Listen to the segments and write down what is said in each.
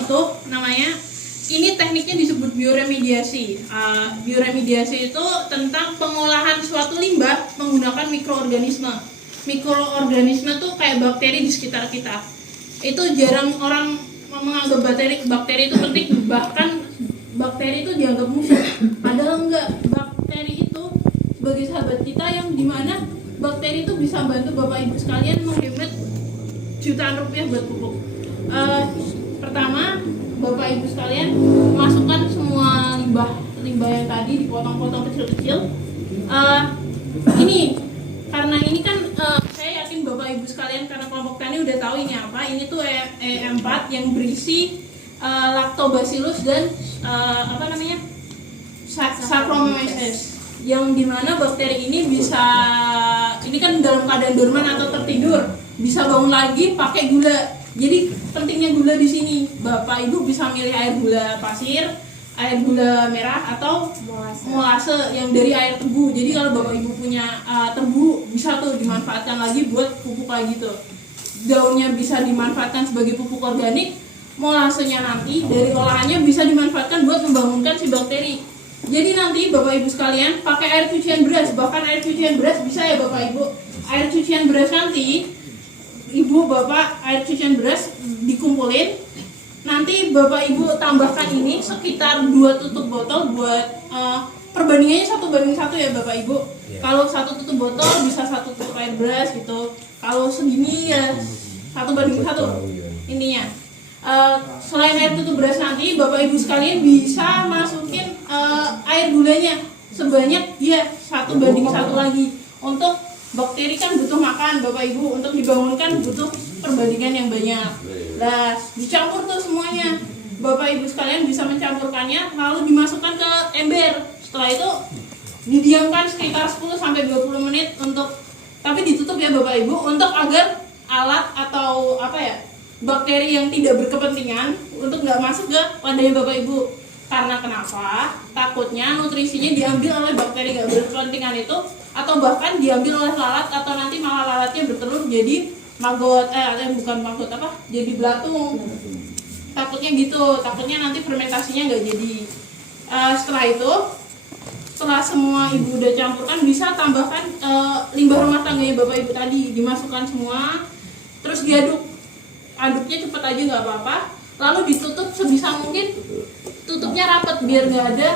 itu namanya. Ini tekniknya disebut bioremediasi. Bioremediasi itu tentang pengolahan suatu limbah menggunakan mikroorganisme. Mikroorganisme tuh kayak bakteri di sekitar kita. Itu jarang orang menganggap bakteri itu penting, bahkan bakteri itu dianggap musuh. Padahal enggak, bakteri itu sebagai sahabat kita yang dimana bakteri itu bisa bantu Bapak Ibu sekalian menghemat jutaan rupiah buat pupuk. Pertama, Bapak Ibu sekalian masukkan semua limbah yang tadi dipotong-potong kecil-kecil. Karena ini kan saya yakin Bapak Ibu sekalian karena kelompok tani udah tahu ini apa. Ini tuh E4 yang berisi lactobacillus dan Saccharomyces, yang dimana bakteri ini bisa, ini kan dalam keadaan dorman atau tertidur, bisa bangun lagi pakai gula. Jadi pentingnya gula di sini, Bapak Ibu bisa milih air gula pasir, air gula merah atau molase yang dari air tebu. Jadi kalau Bapak Ibu punya tebu, bisa tuh dimanfaatkan lagi buat pupuk lagi tuh. Daunnya bisa dimanfaatkan sebagai pupuk organik, molasenya nanti dari olahannya bisa dimanfaatkan buat membangunkan si bakteri. Jadi nanti Bapak Ibu sekalian pakai air cucian beras, bahkan air cucian beras bisa ya Bapak Ibu. Air cucian beras nanti Ibu Bapak air cucian beras dikumpulin, nanti Bapak Ibu tambahkan ini sekitar 2 tutup botol buat perbandingannya 1:1 ya Bapak Ibu. Kalau 1 tutup botol bisa 1 tutup air beras gitu. Kalau segini ya 1:1 ininya. Selain air tutup beras nanti Bapak Ibu sekalian bisa masukin air gulanya sebanyak 1:1 lagi. Untuk bakteri kan butuh makan Bapak Ibu, untuk dibangunkan butuh perbandingan yang banyak. Nah, dicampur tuh semuanya. Bapak Ibu sekalian bisa mencampurkannya lalu dimasukkan ke ember. Setelah itu didiamkan sekitar 10-20 menit tapi ditutup ya Bapak Ibu, untuk agar alat atau bakteri yang tidak berkepentingan untuk nggak masuk ke wadahnya Bapak Ibu. Karena kenapa? Takutnya nutrisinya diambil oleh bakteri nggak berkepentingan itu, atau bahkan diambil oleh lalat, atau nanti malah lalatnya bertelur jadi jadi belatung. Takutnya gitu, takutnya nanti fermentasinya nggak jadi. Setelah semua Ibu udah campurkan, bisa tambahkan limbah rumah tangganya Bapak Ibu tadi, dimasukkan semua, terus aduknya cepet aja nggak apa-apa, lalu ditutup sebisa mungkin, tutupnya rapat biar nggak ada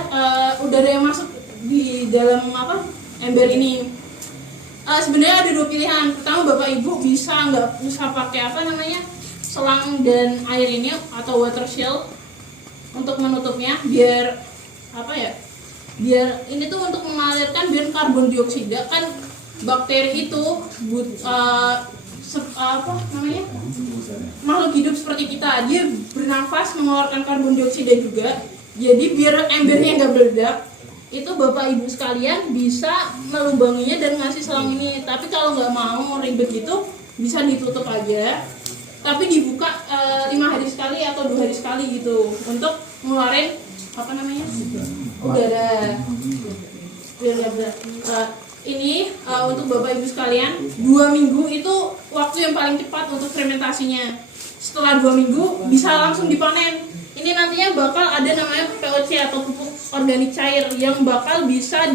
udara yang masuk di dalam ember ini. Sebenarnya ada 2 pilihan. Pertama, Bapak Ibu nggak usah pakai selang dan air ini atau water shield untuk menutupnya, biar ini tuh untuk mengalirkan biar karbon dioksida. Kan bakteri itu makhluk hidup seperti kita, dia bernafas mengeluarkan karbon dioksida juga. Jadi biar embernya nggak meledak, itu Bapak Ibu sekalian bisa melubanginya dan ngasih selang ini. Tapi kalau nggak mau ribet gitu, bisa ditutup aja, tapi dibuka 5 hari sekali atau 2 hari sekali gitu, untuk ngeluarin udara. Ini untuk Bapak Ibu sekalian, 2 minggu itu waktu yang paling cepat untuk fermentasinya. Setelah 2 minggu bisa langsung dipanen. Ini nantinya bakal ada namanya POC atau pupuk organik cair, yang bakal bisa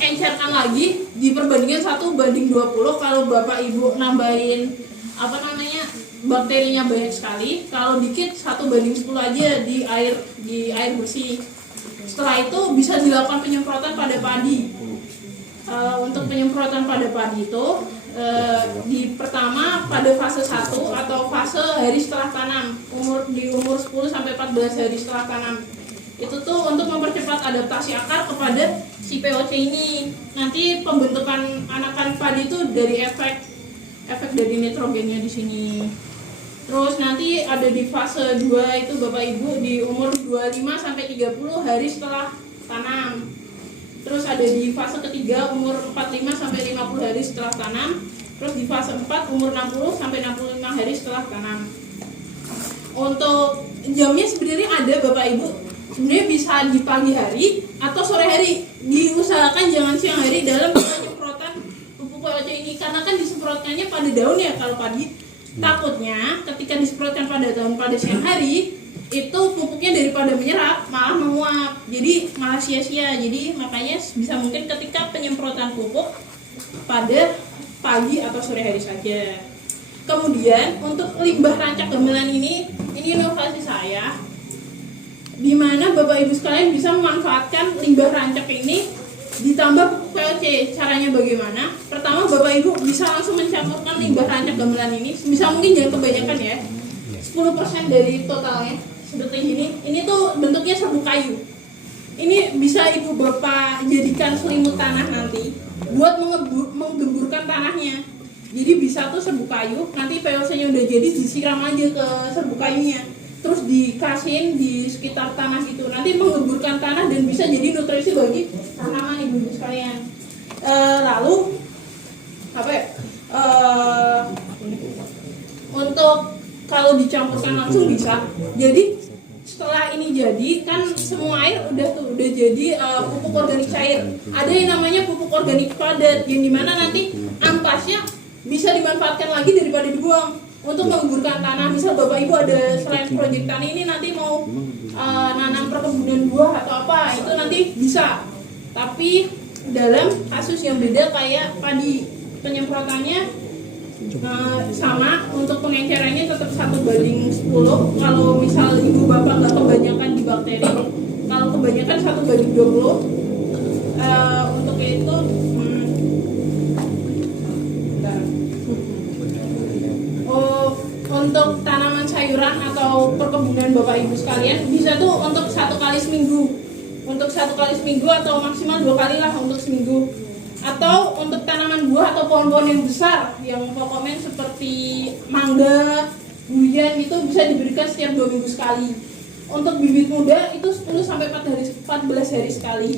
encerkan lagi di perbandingan 1:20 kalau Bapak Ibu nambahin bakterinya banyak sekali. Kalau dikit 1:10 aja di air bersih. Setelah itu bisa dilakukan penyemprotan pada padi. Untuk penyemprotan pada padi itu di pertama pada fase 1 atau fase hari setelah tanam, di umur 10-14 hari setelah tanam. Itu tuh untuk mempercepat adaptasi akar kepada si POC ini. Nanti pembentukan anakan padi itu dari efek dari nitrogennya di sini. Terus nanti ada di fase 2 itu Bapak Ibu di umur 25-30 hari setelah tanam. Terus ada di fase ketiga umur 45-50 hari setelah tanam. Terus di fase 4 umur 60-65 hari setelah tanam. Untuk jamnya sebenarnya ada Bapak Ibu. Sebenarnya bisa di pagi hari atau sore hari. Diusahakan jangan siang hari dalam penyemprotan pupuk POC ini, karena kan disemprotkannya pada daun ya kalau padi. Takutnya ketika disemprotkan pada daun pada siang hari, itu pupuknya daripada menyerap malah menguap, jadi malah sia-sia. Jadi makanya bisa mungkin ketika penyemprotan pupuk pada pagi atau sore hari saja. Kemudian untuk limbah rancak gamelan ini inovasi saya, di mana Bapak Ibu sekalian bisa memanfaatkan limbah rancak ini ditambah pupuk PLC. Caranya bagaimana? Pertama, Bapak Ibu bisa langsung mencampurkan limbah rancak gamelan ini, bisa mungkin jangan kebanyakan ya, 10% dari totalnya seperti ini. Ini tuh bentuknya serbuk kayu. Ini bisa ibu bapak jadikan selimut tanah nanti buat menggemburkan tanahnya. Jadi bisa tuh serbuk kayu, nanti PLC-nya udah jadi disiram aja ke serbuk kayunya, terus dikasihin di sekitar tanah gitu. Nanti menggemburkan tanah dan bisa jadi nutrisi bagi tanaman ibu-ibu sekalian. Lalu apa ya? Untuk kalau dicampurkan langsung bisa. Jadi setelah ini jadi kan semua air udah jadi pupuk organik cair. Ada yang namanya pupuk organik padat, yang dimana nanti ampasnya bisa dimanfaatkan lagi daripada dibuang untuk menggugurkan tanah. Misal Bapak Ibu ada selain proyek tani ini nanti mau nanam perkebunan buah atau apa, itu nanti bisa. Tapi dalam kasus yang beda kayak padi, penyemprotannya sama, untuk pengencerannya tetap 1:10. Kalau misal ibu bapak nggak kebanyakan di bakteri, kalau kebanyakan 1:20. Untuk itu untuk tanaman sayuran atau perkebunan Bapak Ibu sekalian bisa tuh untuk 1 kali seminggu, atau maksimal 2 kali lah untuk seminggu. Atau untuk tanaman buah atau pohon-pohon yang besar yang pokoknya seperti mangga, durian, itu bisa diberikan setiap 2 minggu sekali. Untuk bibit muda itu 10-14 hari sekali.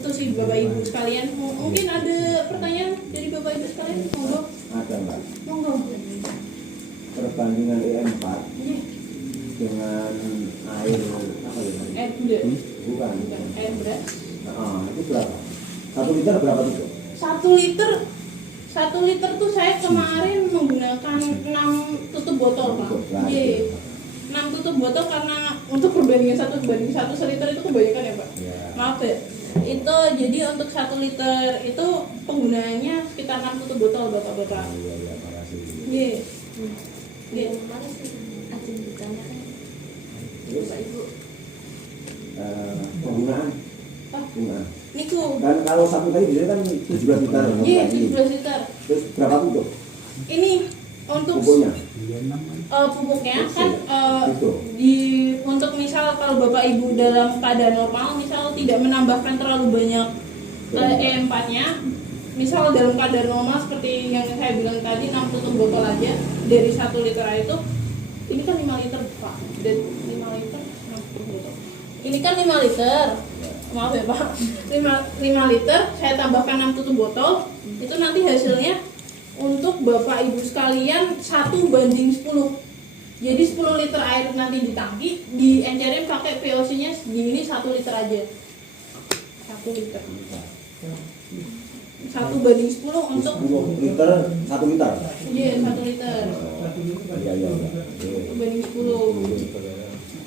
Itu sih Bapak Ibu sekalian. Mungkin ada pertanyaan dari Bapak Ibu sekalian? Monggo. Ada Mbak. Monggo. Perbandingan EM4 dengan air apa ya? Air beras. Bukan. Air beras. Itu berapa? 1 liter berapa itu? 1 liter tuh saya kemarin menggunakan 6 tutup botol Pak. Iya. 6 tutup botol karena untuk perbandingan 1:1 seliter itu kebanyakan ya Pak. Ya. Maaf ya. Itu jadi untuk 1 liter itu penggunaannya sekitar 6 tutup botol Bapak-bapak. Iya, makasih. Iya. Iya. Mana sih Acing ditanyakan Terus Bapak Ibu? penggunaan. Ah, niku. Dan kalau satu kali biasanya kan 17 liter. Iya, 17 liter. Terus berapa pupuk? Ini untuk Pupuknya? pupuknya kan untuk misal kalau Bapak Ibu dalam keadaan normal, misal tidak menambahkan terlalu banyak E4-nya, misal dalam keadaan normal seperti yang saya bilang tadi 6 tutup botol aja dari 1 liter air itu, ini kan 5 liter Pak, dan 5 liter 6 tutup botol. Ini kan 5 liter, maaf ya Pak, 5 liter saya tambahkan 6 tutup botol, itu nanti hasilnya untuk Bapak Ibu sekalian 1:10. Jadi 10 liter air nanti di tangki, diencerin pakai VOC-nya segini 1 liter aja. 1 liter. 1:10 untuk 10 liter 1 liter. Iya, 1 liter. Iya. 1:10.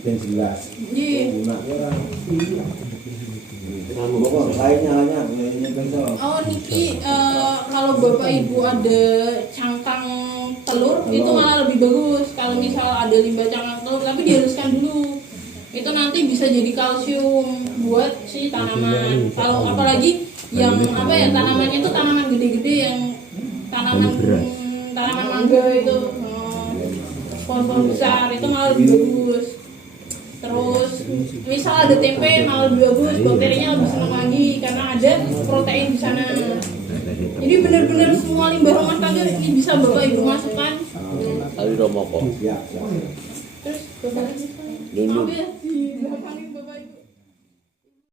Dan 11. Iya. Pokok lainnya Oh Niki, kalau Bapak Ibu ada cangkang telur itu malah lebih bagus. Kalau misal ada limbah cangkang telur tapi dihaluskan dulu, itu nanti bisa jadi kalsium buat si tanaman. Kalau apalagi yang apa ya, tanamannya itu tanaman gede-gede, yang tanaman mangga itu, pohon-pohon besar itu malah lebih bagus. Terus misal ada tempe malah lebih bagus, bakterinya lebih senang lagi karena ada protein di sana. Jadi benar-benar semua limbah rumah tangga ini bisa Bapak Ibu masukkan. Tadi Romo kok. Ya. Terus Bapak Ibu maaf ya di belakang